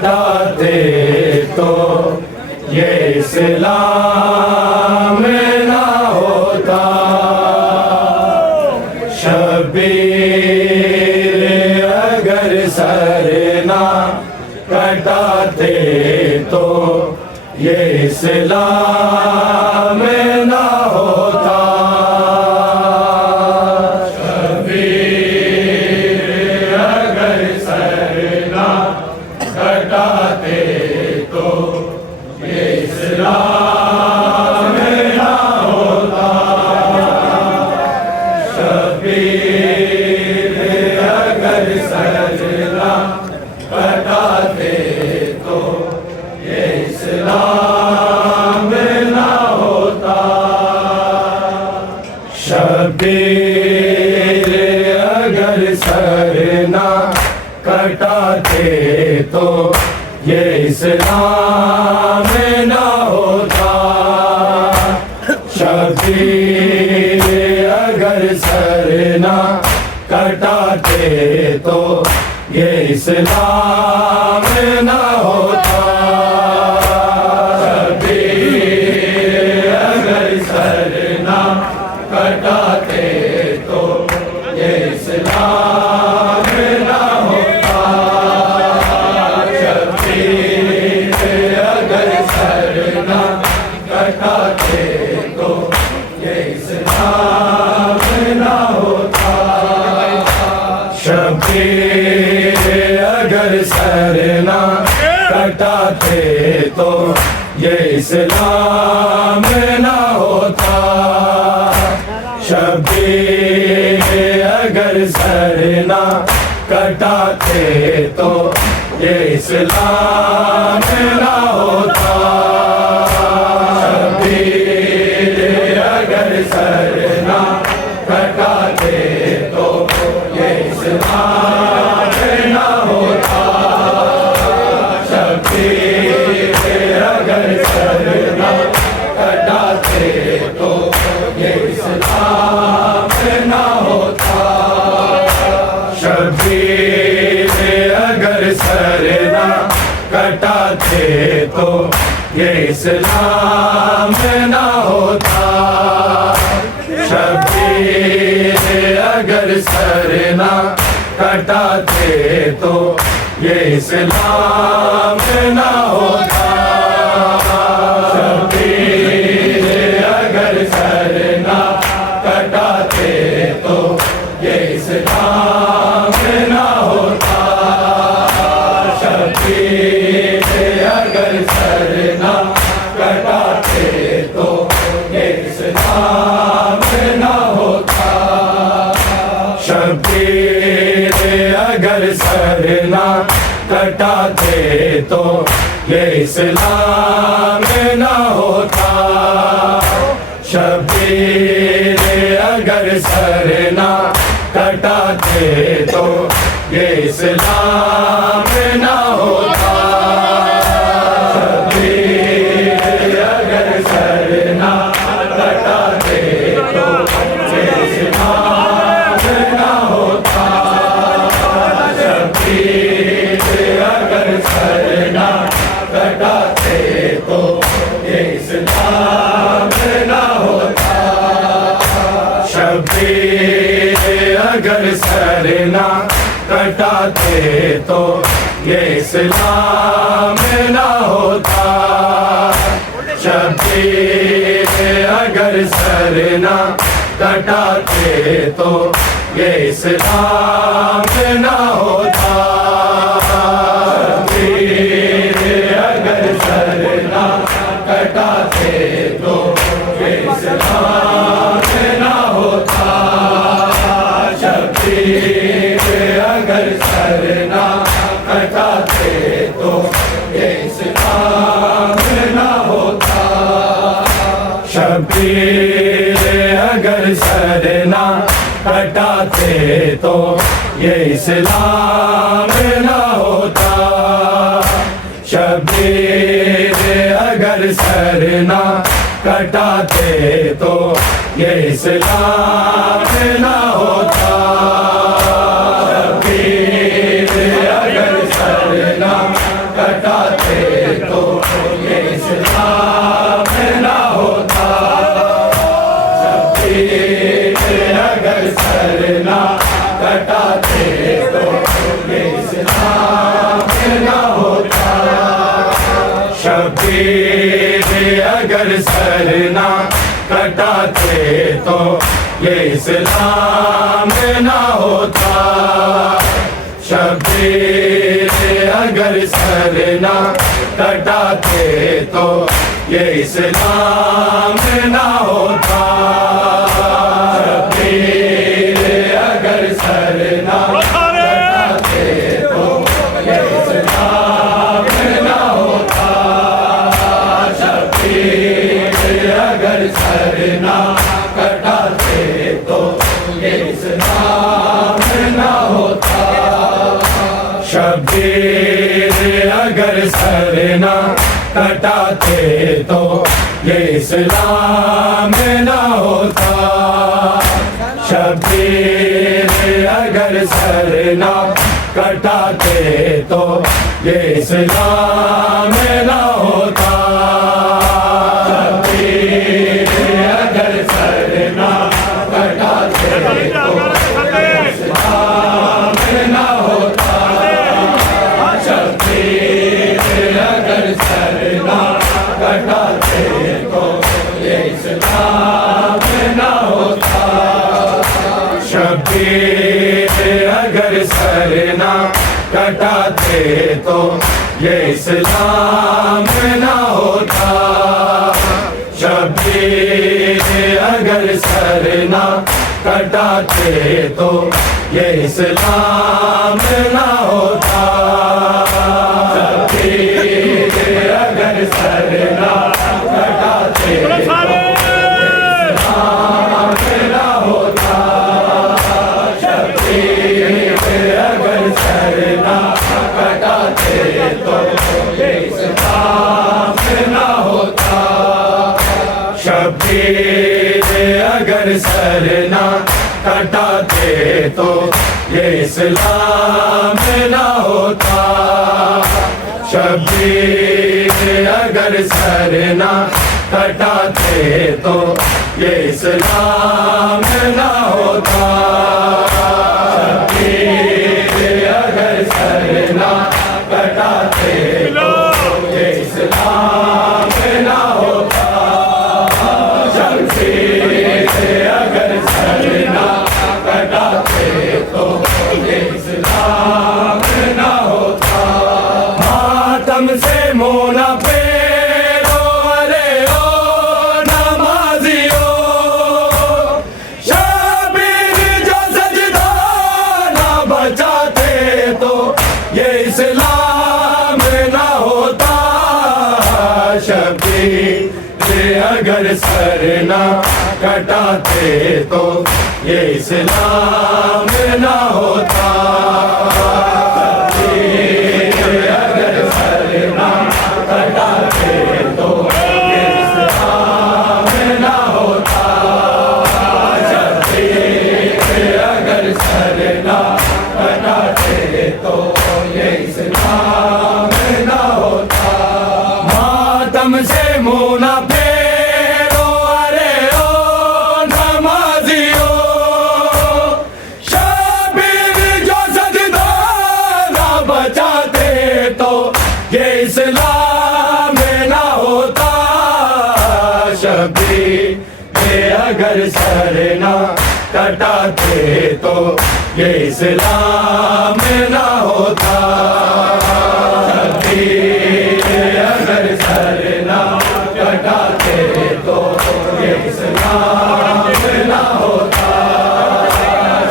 कटाते तो ये इस्लाम ना होता। शबीर अगर सर ना कटाते तो ये इस्लाम ना होता। शबीर अगर सर ना कटाते तो ये इस्लाम ना होता। शबीर अगर सर ना कटाते तो ये इस्लाम ना होता। शबीर अगर सर ना कटाते तो ये इस्लाम ना होता। शबीर अगर सर ना कटाते तो ये इस्लाम ना होता। शबीर अगर सर ना कटाते तो ये इस्लाम ना होता। शबीर अगर सर ना कटाते तो ये इस्लाम ना होता। शबीर अगर सर ना कटाते तो ये इस्लाम ना होता। शबीर अगर सर ना कटाते तो ये इस्लाम ना होता। शबीर अगर सर ना कटाते तो ये इस्लाम ना होता। शबीर अगर सर ना कटाते तो ये इस्लाम ना होता। शबीर अगर सर ना कटाते तो ये इस्लाम ना होता। शबीर अगर सर ना कटाते तो ये इस्लाम ना होता। शबीर अगर सर ना कटाते तो ये इस्लाम ना होता। शबीर अगर सर ना कटाते तो ये इस्लाम ना होता। शबीर अगर सर ना कटाते तो ये इस्लाम ना होता। शबीर अगर सर ना कटाते तो ये इस्लाम ना होता। शबीर अगर सर ना कटाते तो ये इस्लाम ना होता। शबीर अगर सर ना कटाते तो ये इस्लाम ना होता। शबीर अगर सर ना कटाते तो ये इस्लाम ना होता। शबीर अगर सर ना कटाते तो ये इस्लाम ना होता। शबीर अगर सर ना कटाते तो ये इस्लाम ना होता। शबीर अगर सर ना कटाते तो ये इस्लाम ना होता। शबीर अगर सर ना कटाते तो ये इस्लाम ना होता। शबीर अगर सर ना कटाते तो ये इस्लाम ना होता। शबीर अगर सर ना कटाते तो ये इस्लाम ना होता। शबीर अगर सर ना कटाते तो ये इस्लाम ना होता। शबीर अगर सर ना कटाते तो ये इस्लाम ना होता। शबीर अगर सर ना कटाते तो ये इस्लाम ना होता। शबीर अगर सर ना कटाते तो ये इस्लाम ना होता। शबीर अगर सर ना कटाते तो ये इस्लाम ना होता। शबीर अगर सर ना कटाते तो ये इस्लाम ना होता। शबीर अगर सर ना कटाते तो ये इस्लाम ना होता। शबीर अगर सर ना कटाते तो ये इस्लाम ना होता। शबीर अगर सर ना कटाते तो ये इस्लाम ना होता। शबीर अगर सर ना कटाते तो ये इस्लाम ना होता। शबीर अगर सर ना कटाते तो इस्लाम ना होता। शबीर अगर सर ना कटाते तो ये इस्लाम ना होता। शबीर अगर सर ना कटाते तो ये इस्लाम ना होता। शबीर अगर सर ना कटाते तो ये इस्लाम ना होता। शबीर अगर सर ना कटाते तो ये इस्लाम ना होता। शबीर अगर सर ना कटाते तो ये इस्लाम ना होता। मातम से मुँह न फेरो अरे ओ नमाजियो। शबीर जो सजदा ना बचाते तो ये इस्लाम ना होता। शबीर अगर सर ना कटाते तो ये इस्लाम ना होता। शबीर अगर सर ना कटाते तो ये इस्लाम ना होता। शबीर अगर सर ना कटाते तो ये इस्लाम ना होता। मातम से मुँह न फेरो अरे ओ नमाजियो। शबीर जो सजदा ना बचाते तो ये इस्लाम ना होता। शबीर अगर सर ना कटाते तो ये इस्लाम ना होता। शबीर अगर सर ना कटाते तो ये इस्लाम ना होता।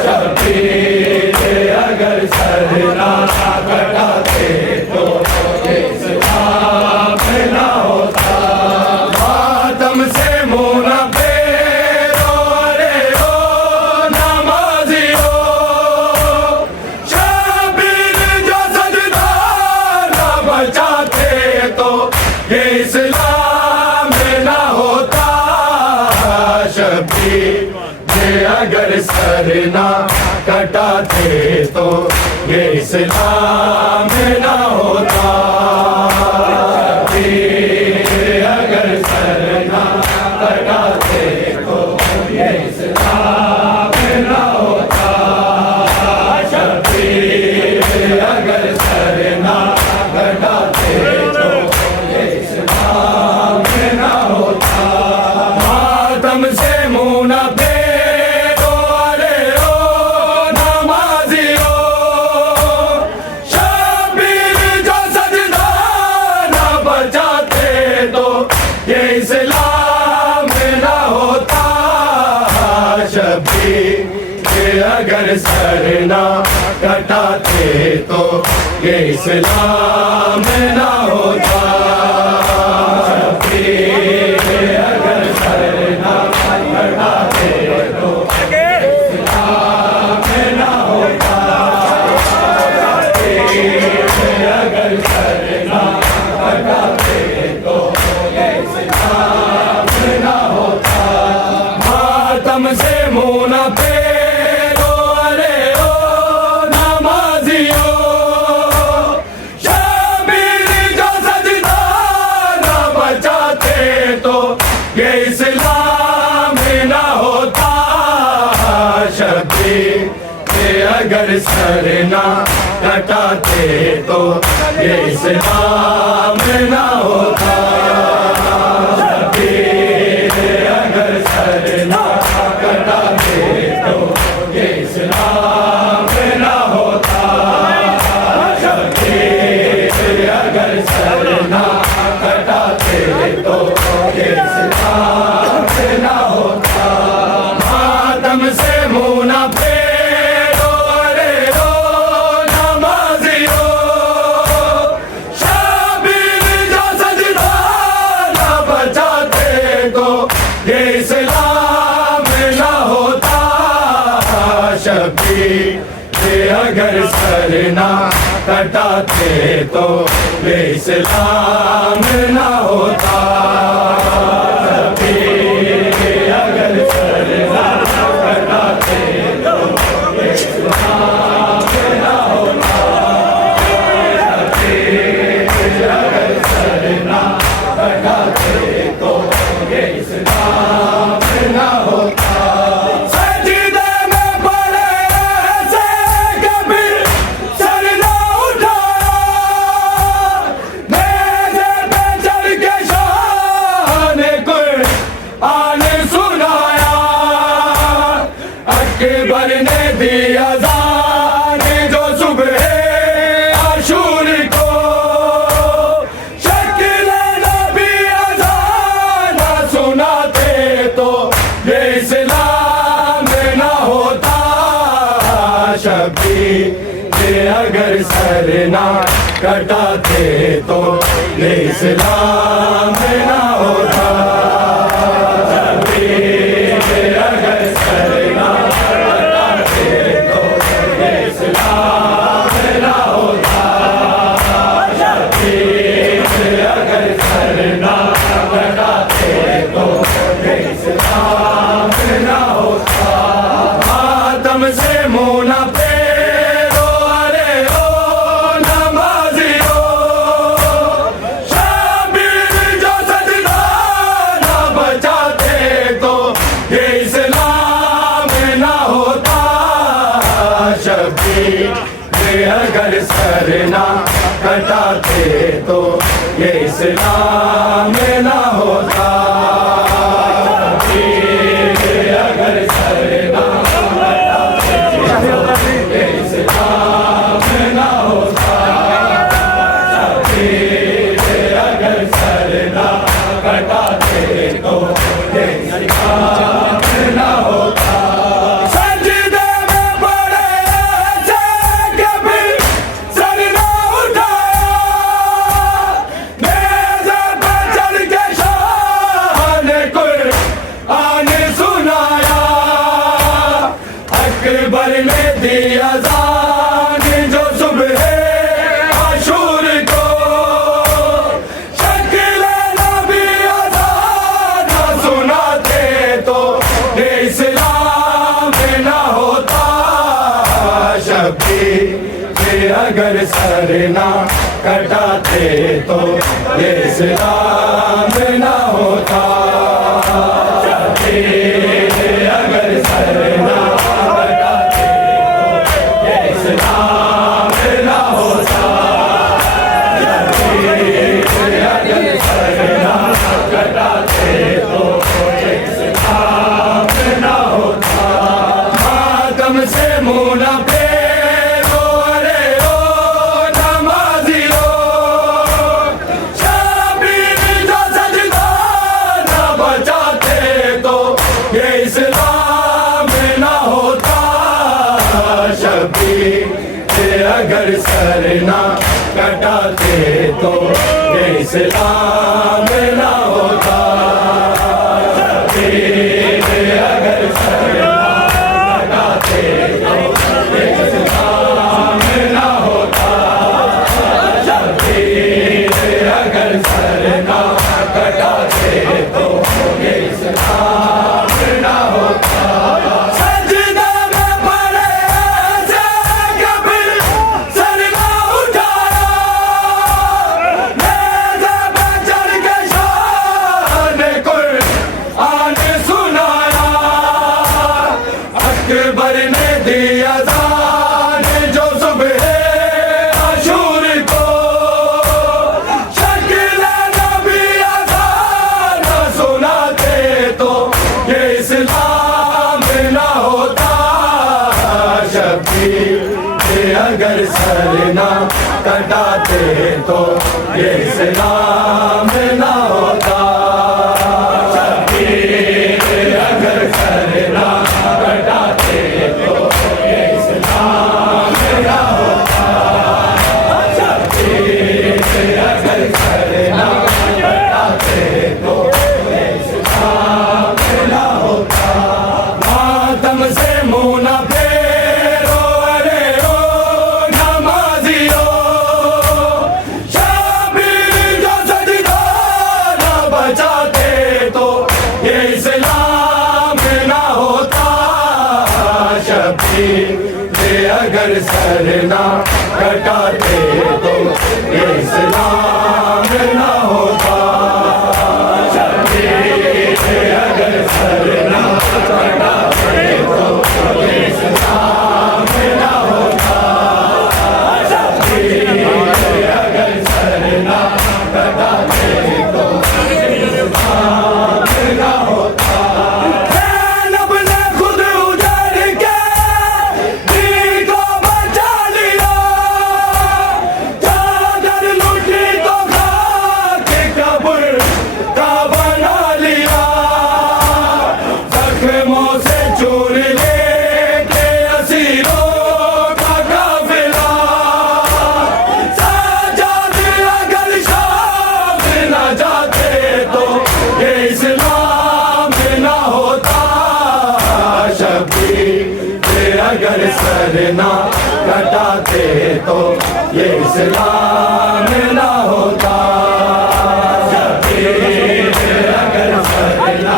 शबीर अगर सर ना कटाते तो ये इस्लाम ना होता। मातम से मुँह न फेरो अरे ओ नमाजियो। शबीर जो सजदा ना बचाते तो ये इस्लाम ना होता। शबीर अगर सर ना कटाते तो ये इस्लाम ना होता। शबीर अगर सर ना कटाते तो ये इस्लाम ना होता। शबीर अगर सर ना कटाते तो ये इस्लाम ना होता। मातम से मुँह न फेरो अरे ओ नमाजियो, शबीर जो सजदा ना बचाते तो ये इस्लाम ना होता। शबीर अगर सर ना कटाते तो ये इस्लाम ना होता। शबीर अगर सर ना कटाते तो इस्लाम ना होता। शबीर अगर सर ना कटाते तो ये इस्लाम ना होता। मातम से मुँह न फेरो अरे ओ नमाजियो, शबीर जो सजदा ना बचाते तो ये इस्लाम ना होता। शबीर अगर सर ना कटाते तो ये इस्लाम ना होता। शबीर अगर सर ना कटाते तो ये इस्लाम ना होता। शबीर अगर सर ना कटाते तो ये इस्लाम ना होता। मातम से मुँह न फेरो अरे ओ नमाजियो, शबीर जो सजदा ना बचाते तो ये इस्लाम ना होता। शबीर अगर सर ना कटाते तो ये इस्लाम ना होता। शबीर अगर सर ना कटाते तो ये इस्लाम ना होता। शबीर अगर सर ना कटाते तो ये इस्लाम ना होता। सजदे में पड़े ऐसे कभी सर ना उठाया, मेरे पे चढ़ के शान कुरान सुनाया। अकबर ने दी अज़ान जो सुबह आशूर को, शक्ल नबी अज़ान सुनाते तो ये इस्लाम ना होता। शबीर अगर सर ना कटाते तो ये इस्लाम ना होता। शबीर अगर सर ना कटाते तो ये इस्लाम ना होता। शबीर अगर सर ना कटाते तो ये इस्लाम ना होता। मातम से मुँह न फेरो अरे ओ नमाजियो, शबीर जो सजदा ना बचाते तो ये इस्लाम ना होता। शबीर अगर सर ना कटाते तो ये इस्लाम ना होता। शबीर अगर सर ना कटाते तो ये इस्लाम ना होता। शबीर अगर सर ना कटाते तो ये इस्लाम ना होता। सजदे में पड़े ऐसे कभी सर ना उठाया, मेज़े पे चढ़ के शान कुरान सुनाया। अकबर ने दी अज़ान जो सुबह आशूर को, शक्ल नबी अज़ान सुनाते तो ये इस्लाम ना होता। शबीर अगर सर ना कटाते तो ये इस्लाम ना होता। शबीर अगर सर ना कटाते तो ये इस्लाम इस्लाम ना होता, अगर सर ना कटाते तो इस्लाम ना होता। मातम से मुँह न फेरो, अरे ओ नमाजियो, शबीर जो सजदा न बचाते तो ये इस्लाम ना होता। शबीर अगर सर ना कटाते तो ये इस्लाम ना होता। शबीर अगर सर ना कटाते तो ये इस्लाम ना होता। शबीर अगर सर ना कटाते तो ये इस्लाम ना होता। सजदा में पड़े ऐसे कब्र सर ना उठाया, नेज़े पे चढ़ के शान कुरआन सुनाया। अकबर ने दिया दान जो सुबह आशूर को, शक्ल नबी अदा न सुनाते तो ये इस्लाम ना होता। शबीर अगर सर ना कटाते तो ये इस्लाम ना होता। शबीर अगर सर ना कटाते तो ये इस्लाम ना होता। शबीर अगर सर ना कटाते तो ये इस्लाम ना होता। मातम से मुँह न फेरो, अरे ओ नमाजियो, शबीर जो सजदा न बचाते तो ये इस्लाम ना होता। शबीर अगर सर ना कटाते तो ये इस्लाम ना होता। शबीर अगर सर ना कटाते तो ये इस्लाम ना होता। शबीर अगर सर ना कटाते तो ये इस्लाम ना होता। ज़ैनब ने खुद उजड़ के दिल को बचा लिया, चादर लूटी तो खाक कब्र का बना लिया। जख्मों से चूर लेके असीरों का काफिला, साजाद अगर शाम न जाते तो ये इस्लाम ना होता। शबीर अगर सर ना कटाते तो ये इस्लाम ना होता। शबीर अगर सर ना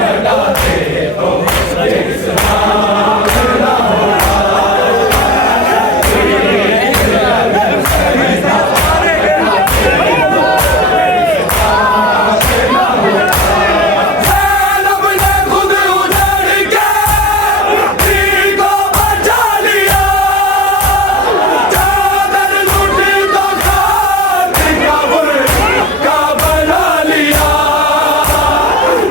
कटाते तो ये इस्लाम ना होता। शबीर अगर सर ना कटाते तो ये इस्लाम ना होता। ज़ैनब ने खुद उजड़ के दिल को बचा लिया, चादर लूटी तो खाक कब्र का बना लिया।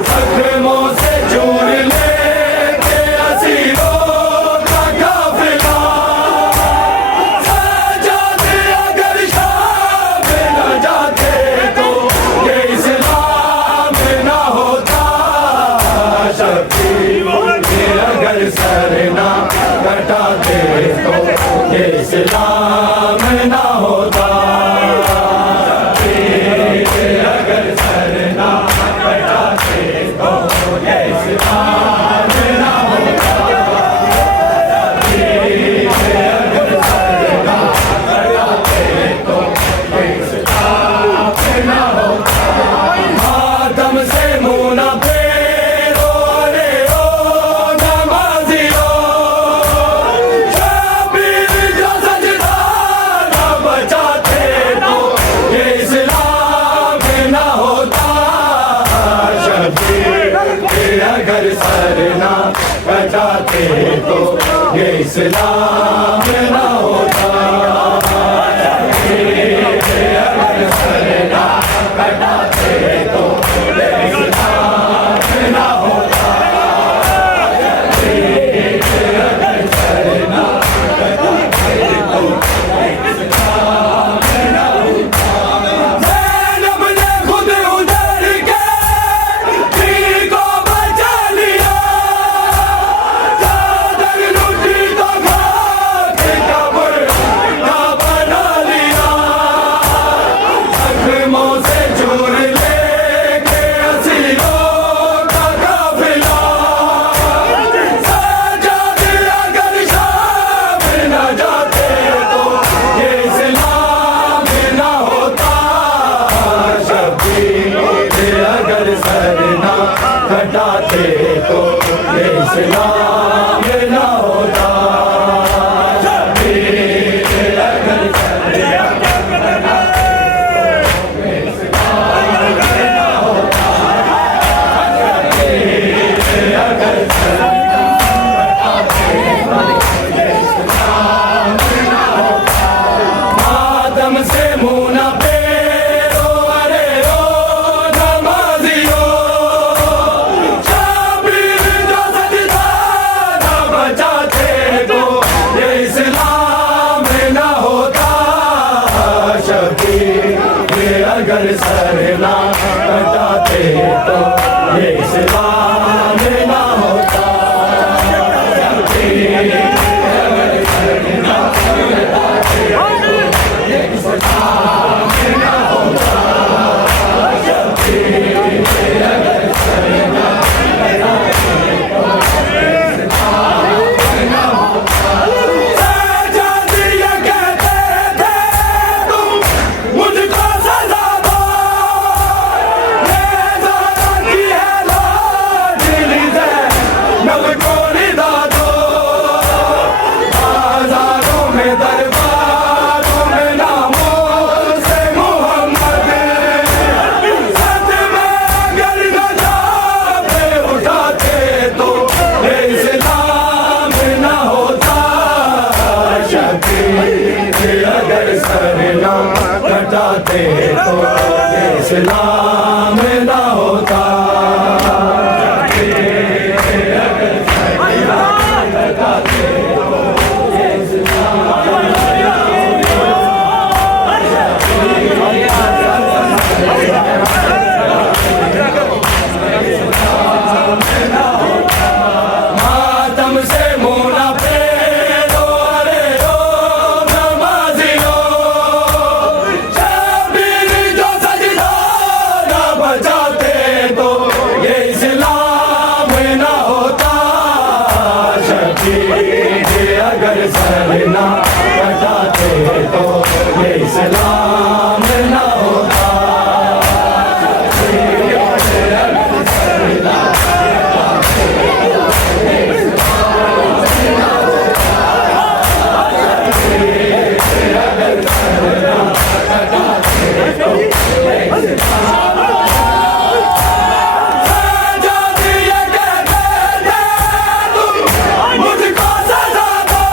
जख्मों से चूर लेके असीरों का काफिला, साजाद अगर शाम न जाते तो ये इस्लाम ना होता। शबीर अगर सर ना कटाते तो ये इस्लाम ना होता। शबीर अगर सर ना कटाते तो ये इस्लाम ना होता। शबीर अगर सर ना कटाते तो ये इस्लाम ना होता। मातम से मुँह न फेरो, अरे ओ नमाजियो, शबीर जो सजदा न बचाते तो ये इस्लाम ना होता। शबीर अगर सर ना कटाते तो ये इस्लाम ना होता। इस्लाम न होता। शबीर अगर मातम से मुँह न फेरो, अरे ओ नमाजियो, शबीर जो सजदा न बचाते तो ये इस्लाम न होता। शबीर अगर सर ना कटाते तो ये इस्लाम न होता। अगर सर ना कटाते तो इस्लाम ना होता। मातम से मुँह न फेरो, अरे ओ नमाजियो, शबीर जो सजदा न बचाते तो ये इस्लाम न होता। शबीर अगर सर ना कटाते तो ये इस्लाम न होता। मुझको सजा दो,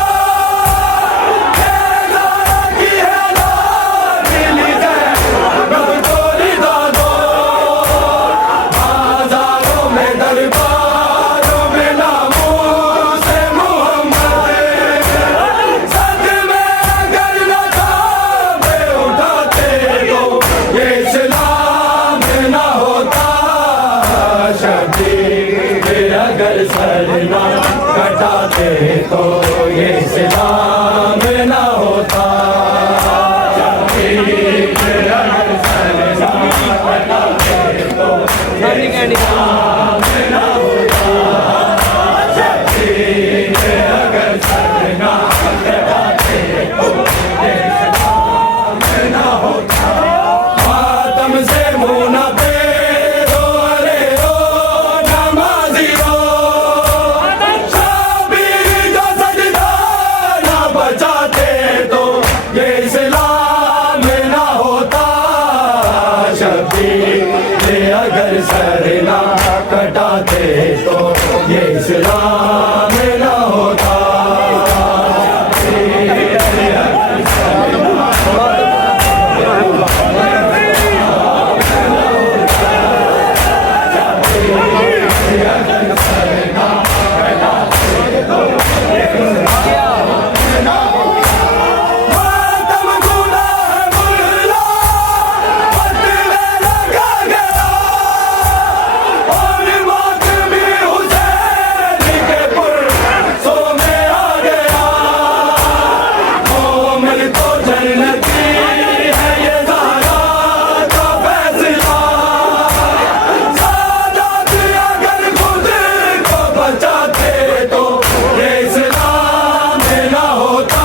इस्लाम न होता।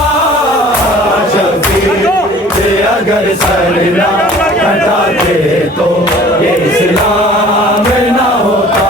अगर सर ना कटाते तो ये इस्लाम ना होता।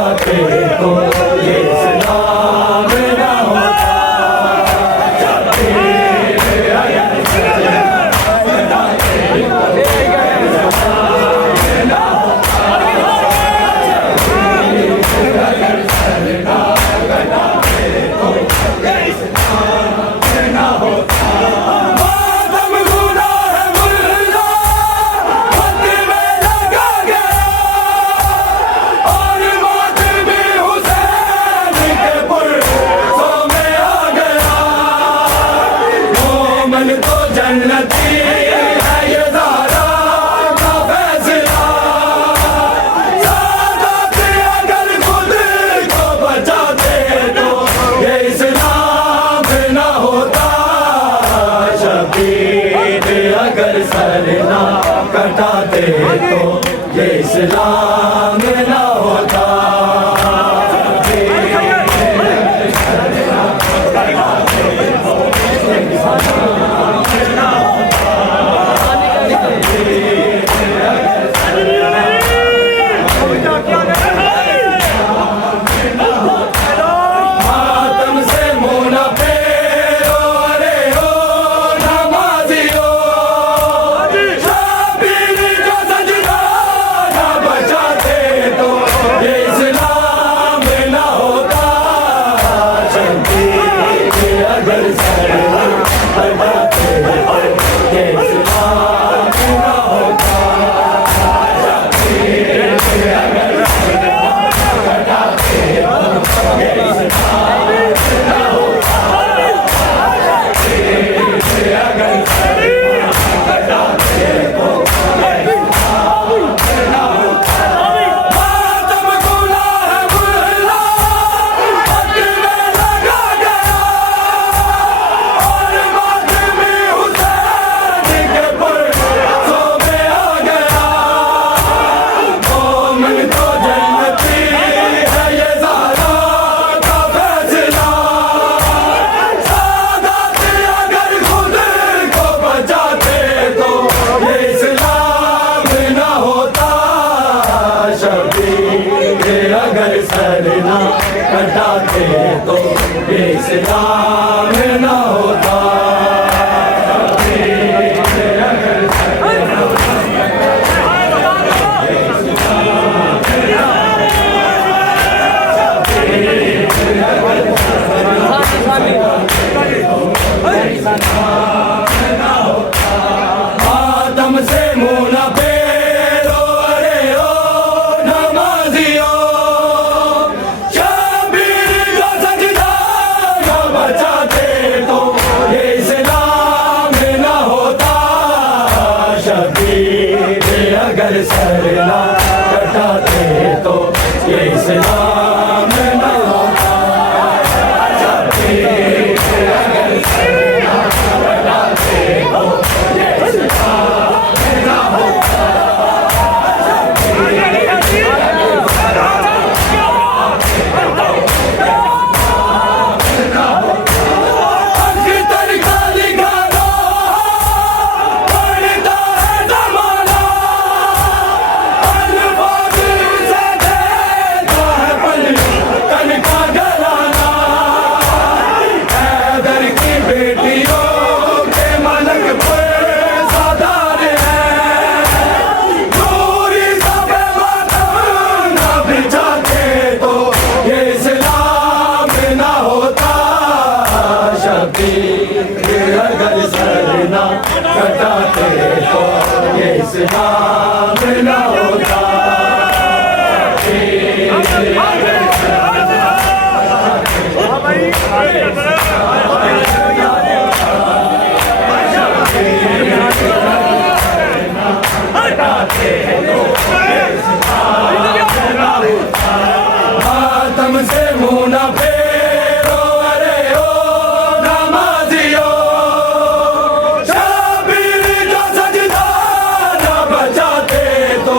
कटाते तो ये इस्लाम ना होता। जन्नती है ये ज़हरा का फैसला, सादात अगर खुद को बचाते तो ये इस्लाम ना होता। शबीर अगर सर ना कटाते तो ये इस्लाम ना होता। अगर सर ना कटाते तो ये इस्लाम ना होता। आदम से मुँह न फेरो, अरे ओ नमाजियो, शबीर का सजदा न बचाते तो ये इस्लाम ना होता। शबीर अगर सर ना कटाते तो ये इस्लाम ना होता। शबीर अगर सर ना कटाते तो ये इस्लाम ना होता। अगर सर ना कटाते तो ये इस्लाम ना होता। आदम से मुँह न फेरो, अरे ओ नमाजियो, शबीर का सजदा न बचाते तो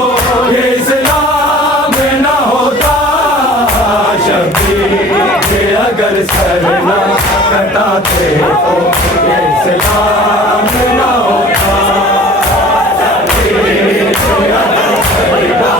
ये इस्लाम ना होता। शबीर अगर सर ना कटाते तो ये इस्लाम ना होता। शबीर अगर सर ना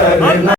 Amen.